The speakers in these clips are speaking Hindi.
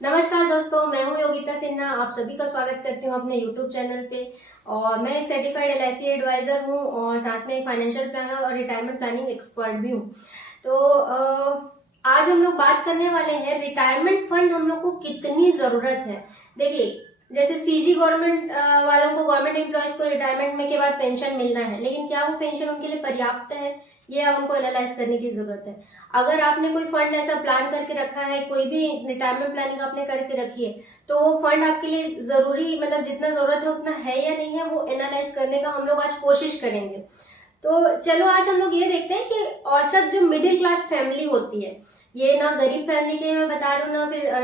नमस्कार दोस्तों, मैं हूं योगिता सिन्हा। आप सभी का स्वागत करती हूं अपने YouTube चैनल पे। और मैं एक सर्टिफाइड LIC एडवाइजर हूं और साथ में फाइनेंशियल प्लानर और रिटायरमेंट प्लानिंग एक्सपर्ट भी हूं। तो आज हम लोग बात करने वाले हैं रिटायरमेंट फंड हम लोग को कितनी ज़रूरत है। देखिए, जैसे CG गवर्नमेंट वालों को, गवर्नमेंट एम्प्लॉयज़ को रिटायरमेंट में के बाद पेंशन मिलना है, लेकिन क्या वो पेंशन उनके लिए पर्याप्त है, ये उनको एनालाइज करने की ज़रूरत है। अगर आपने कोई फंड ऐसा प्लान करके रखा है, कोई भी रिटायरमेंट प्लानिंग आपने करके रखी है, तो वो फंड आपके लिए जरूरी, मतलब जितना जरूरत है उतना है या नहीं है, वो एनालाइज करने का हम लोग आज कोशिश करेंगे। तो चलो आज हम लोग ये देखते हैं कि औसत जो मिडिल क्लास फैमिली होती है, ये ना गरीब फैमिली के लिए मैं बता रही हूँ, ना फिर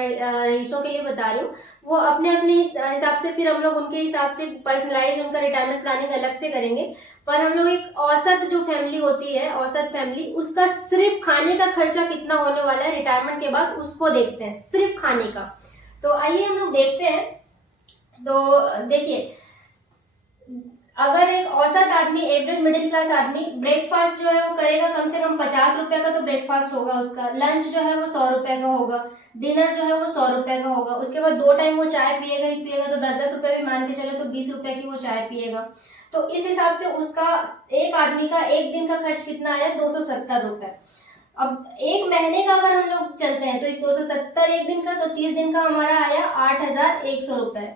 रईसों के लिए बता रही हूँ, वो अपने अपने हिसाब से, फिर हम लोग उनके हिसाब से पर्सनलाइज उनका रिटायरमेंट प्लानिंग अलग से करेंगे। पर हम लोग एक औसत जो फैमिली होती है, औसत फैमिली, उसका सिर्फ खाने का खर्चा कितना होने वाला है रिटायरमेंट के बाद, उसको देखते हैं, सिर्फ खाने का। तो आइए हम लोग देखते हैं। तो देखिए, अगर एक औसत आदमी, एवरेज मिडिल क्लास आदमी ब्रेकफास्ट जो है वो करेगा कम से कम 50 रुपए का, तो ब्रेकफास्ट होगा उसका। लंच जो है वो 100 रुपए का होगा। डिनर जो है वो 100 रुपए का होगा। उसके बाद 2 टाइम वो चाय पिएगा ही पिएगा, तो 10-10 रुपए भी मान के चले तो 20 रुपए की वो चाय पिएगा। तो इस हिसाब से उसका एक आदमी का एक दिन का खर्च कितना आया, 270 रुपए। अब एक महीने का अगर हम लोग चलते हैं तो इस 270 एक दिन का, तो 30 दिन का हमारा आया 8,100 रुपए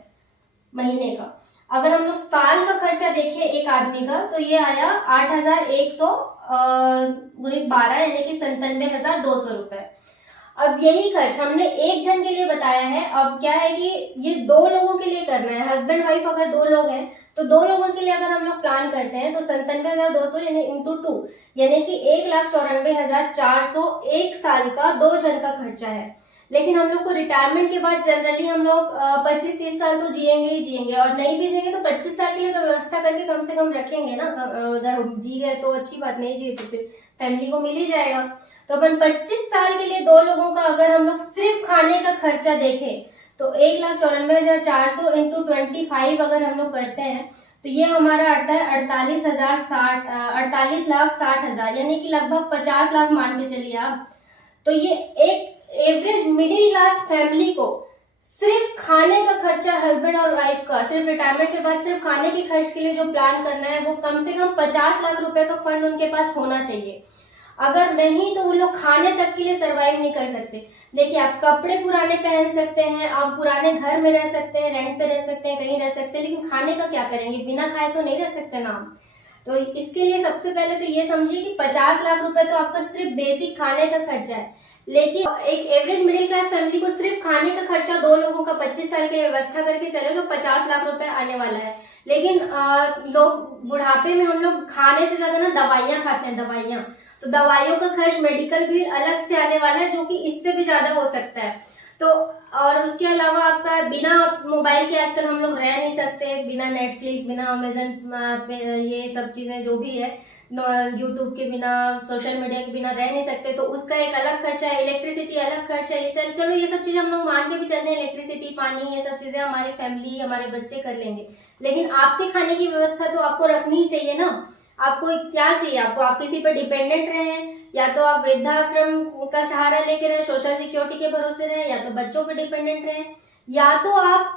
महीने का। अगर हम लोग साल का खर्चा देखें एक आदमी का, तो ये आया 8,100 गुणित 12, यानी कि 97,200 रुपए। अब यही खर्च हमने एक जन के लिए बताया है। अब क्या है कि ये 2 लोगों के लिए करना है, हस्बैंड वाइफ अगर 2 लोग हैं, तो 2 लोगों के लिए अगर हम लोग प्लान करते हैं तो 97,200 यानी इंटू 2, यानी कि 1,94,400 एक साल का 2 जन का खर्चा है। लेकिन हम लोग को रिटायरमेंट के बाद जनरली हम लोग 25-30 साल तो जिएंगे ही जिएंगे, और नहीं भी जिएंगे तो 25 साल के लिए तो व्यवस्था करके कम से कम रखेंगे ना। उधर जी गए तो अच्छी बात, नहीं जिए तो फिर फैमिली को मिल ही जाएगा। तो अपन 25 साल के लिए 2 लोगों का अगर हम लोग सिर्फ खाने का खर्चा देखें, तो 1,94,400 इंटू 25 अगर हम लोग करते हैं, तो ये हमारा आता है 48,60,000, यानी कि लगभग 50 लाख मान के चलिए आप। तो ये एक एवरेज मिडिल क्लास फैमिली को सिर्फ खाने का खर्चा, हस्बैंड और वाइफ का, सिर्फ रिटायरमेंट के बाद सिर्फ खाने के खर्च के लिए जो प्लान करना है, वो कम से कम 50 लाख रुपए का फंड उनके पास होना चाहिए। अगर नहीं तो वो लोग खाने तक के लिए सरवाइव नहीं कर सकते। देखिए, आप कपड़े पुराने पहन सकते हैं, आप पुराने घर में रह सकते हैं, रेंट पे रह सकते हैं, कहीं रह सकते हैं, लेकिन खाने का क्या करेंगे? बिना खाए तो नहीं रह सकते ना हम। तो इसके लिए सबसे पहले तो ये समझिए कि 50 लाख रुपए तो आपका सिर्फ बेसिक खाने का खर्चा है। लेकिन एक एवरेज मिडिल क्लास फैमिली को सिर्फ खाने का खर्चा 2 लोगों का 25 साल की व्यवस्था करके चले तो 50 लाख रुपए आने वाला है। लेकिन लोग बुढ़ापे में, हम लोग खाने से ज्यादा ना दवाइयां खाते हैं, दवाइयां। तो दवाइयों का खर्च, मेडिकल बिल अलग से आने वाला है, जो कि इससे भी ज्यादा हो सकता है। तो और उसके अलावा आपका बिना मोबाइल के आजकल हम लोग रह नहीं सकते, बिना नेटफ्लिक्स, बिना अमेजन, ये सब चीजें जो भी है, यूट्यूब के बिना, सोशल मीडिया के बिना रह नहीं सकते, तो उसका एक अलग खर्चा है। इलेक्ट्रिसिटी अलग खर्चा है। ये चलो, ये सब चीजें हम लोग मान के भी चलते हैं, इलेक्ट्रिसिटी, पानी, ये सब चीजें हमारी फैमिली, हमारे बच्चे कर लेंगे। लेकिन आपके खाने की व्यवस्था तो आपको रखनी ही चाहिए ना। आपको क्या चाहिए? आपको, आप किसी पर डिपेंडेंट रहे, या तो आप वृद्धाश्रम का सहारा लेके रहे, सोशल सिक्योरिटी के भरोसे रहे, या तो बच्चों पर डिपेंडेंट रहे, या तो आप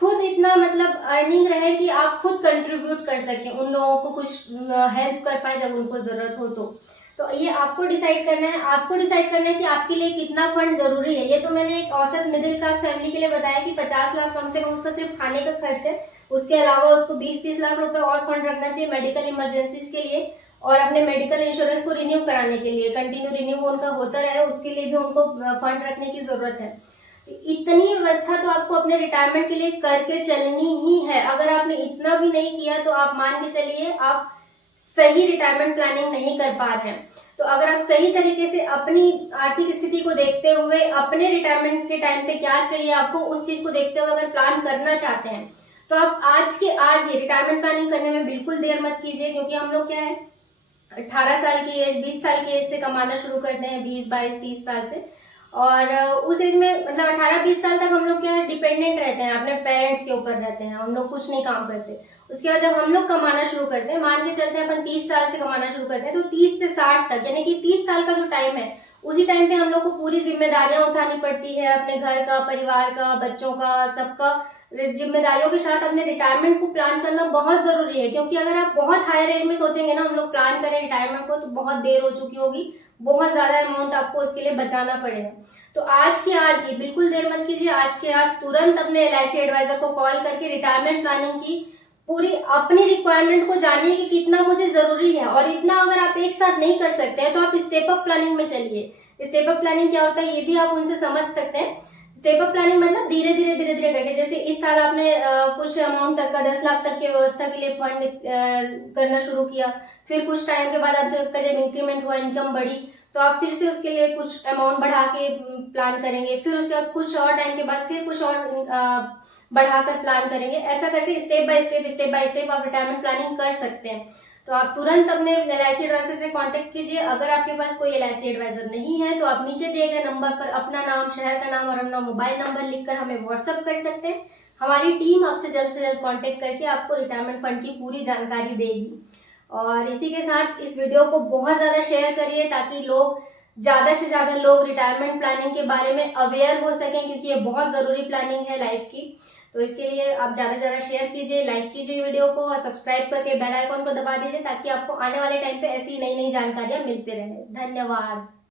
खुद इतना, मतलब अर्निंग रहे कि आप खुद कंट्रीब्यूट कर सकें, उन लोगों को कुछ हेल्प कर पाए जब उनको जरूरत हो। तो ये आपको डिसाइड करना है। आपको डिसाइड करना है कि आपके लिए कितना फंड जरूरी है। ये तो मैंने एक औसत मिडिल क्लास फैमिली के लिए बताया कि 50 लाख कम से कम उसका सिर्फ खाने का खर्च है। उसके अलावा उसको 20-30 लाख रुपए और फंड रखना चाहिए मेडिकल इमरजेंसीज के लिए, और अपने मेडिकल इंश्योरेंस को रिन्यू कराने के लिए, कंटिन्यू रिन्यू उनका होता रहे, उसके लिए भी उनको फंड रखने की जरूरत है। इतनी व्यवस्था तो आपको अपने रिटायरमेंट के लिए करके चलनी ही है। अगर आपने इतना भी नहीं किया तो आप मान के चलिए आप सही रिटायरमेंट प्लानिंग नहीं कर पा रहे हैं। तो अगर आप सही तरीके से अपनी आर्थिक स्थिति को देखते हुए, अपने रिटायरमेंट के टाइम पे क्या चाहिए आपको, उस चीज को देखते हुए अगर प्लान करना चाहते हैं, तो आप आज के आज ही रिटायरमेंट प्लानिंग करने में बिल्कुल देर मत कीजिए। क्योंकि हम लोग क्या है, 18 साल की एज, 20 साल की एज से कमाना शुरू करते हैं, 20-22-30 साल से। और उस एज में, मतलब 18-20 साल तक हम लोग क्या है, डिपेंडेंट रहते हैं, अपने पेरेंट्स के ऊपर रहते हैं, हम लोग कुछ नहीं काम करते। उसके बाद जब हम लोग कमाना शुरू करते हैं, मान के चलते हैं अपन 30 साल से कमाना शुरू करते हैं, तो 30 से 60 तक, यानी कि 30 साल का जो टाइम है, उसी टाइम पे हम लोग को पूरी जिम्मेदारियां उठानी पड़ती है, अपने घर का, परिवार का, बच्चों का, सबका जिम्मेदारियों के साथ अपने रिटायरमेंट को प्लान करना बहुत जरूरी है। क्योंकि अगर आप बहुत हायर एज में सोचेंगे ना हम लोग प्लान करें रिटायरमेंट को, तो बहुत देर हो चुकी होगी, बहुत ज्यादा अमाउंट आपको उसके लिए बचाना पड़ेगा। तो आज के आज ही, बिल्कुल देर मत कीजिए, आज के आज तुरंत अपने LIC एडवाइजर को कॉल करके रिटायरमेंट प्लानिंग की पूरी अपनी रिक्वायरमेंट को जानिए कि कितना मुझे जरूरी है। और इतना अगर आप एक साथ नहीं कर सकते हैं तो आप स्टेप अप प्लानिंग में चलिए। स्टेप अप प्लानिंग क्या होता है ये भी आप उनसे समझ सकते हैं। स्टेप अप प्लानिंग मतलब धीरे धीरे करके, जैसे इस साल आपने कुछ अमाउंट तक का 10 लाख तक की व्यवस्था के लिए फंड करना शुरू किया, फिर कुछ टाइम के बाद आपका जब इंक्रीमेंट हुआ, इनकम बढ़ी, तो आप फिर से उसके लिए कुछ अमाउंट बढ़ा के प्लान करेंगे, फिर उसके बाद कुछ और टाइम के बाद फिर कुछ और बढ़ाकर प्लान करेंगे। ऐसा करके स्टेप बाय स्टेप आप रिटायरमेंट प्लानिंग कर सकते हैं। तो आप तुरंत अपने LIC एडवाइजर से कांटेक्ट कीजिए। अगर आपके पास कोई LIC एडवाइजर नहीं है तो आप नीचे दिए गए नंबर पर अपना नाम, शहर का नाम और अपना मोबाइल नंबर लिखकर हमें व्हाट्सएप कर सकते हैं। हमारी टीम आपसे जल्द से जल्द कांटेक्ट करके आपको रिटायरमेंट फंड की पूरी जानकारी देगी। और इसी के साथ इस वीडियो को बहुत ज़्यादा शेयर करिए ताकि लोग, ज़्यादा से ज़्यादा लोग रिटायरमेंट प्लानिंग के बारे में अवेयर हो सकें, क्योंकि ये बहुत ज़रूरी प्लानिंग है लाइफ की। तो इसके लिए आप ज़्यादा से ज़्यादा शेयर कीजिए, लाइक कीजिए वीडियो को और सब्सक्राइब करके बेल आइकॉन को दबा दीजिए ताकि आपको आने वाले टाइम पे ऐसी नई नई जानकारियाँ मिलते रहे। धन्यवाद।